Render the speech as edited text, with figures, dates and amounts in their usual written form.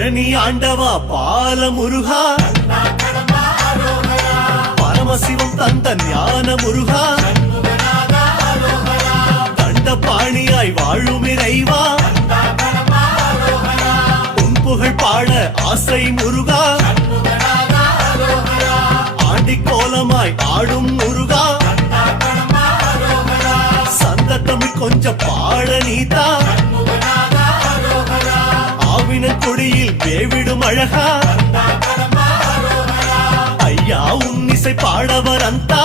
பழனி ஆண்டவா பால முருகா, பரமசிவம் தந்த ஞான முருகா, தண்டபாணியாய் வாழும் இறைவா, உன் புகழ் பாட ஆசை முருகா, ஆண்டி கோலமாய் ஆடும் முருகா, சந்த தமிழ் கொஞ்சம் பாட நீதா, ஆவின கொடியில் வேவிடும் அழகா, ஐயா உன்னிசை பாடவர் அந்தா,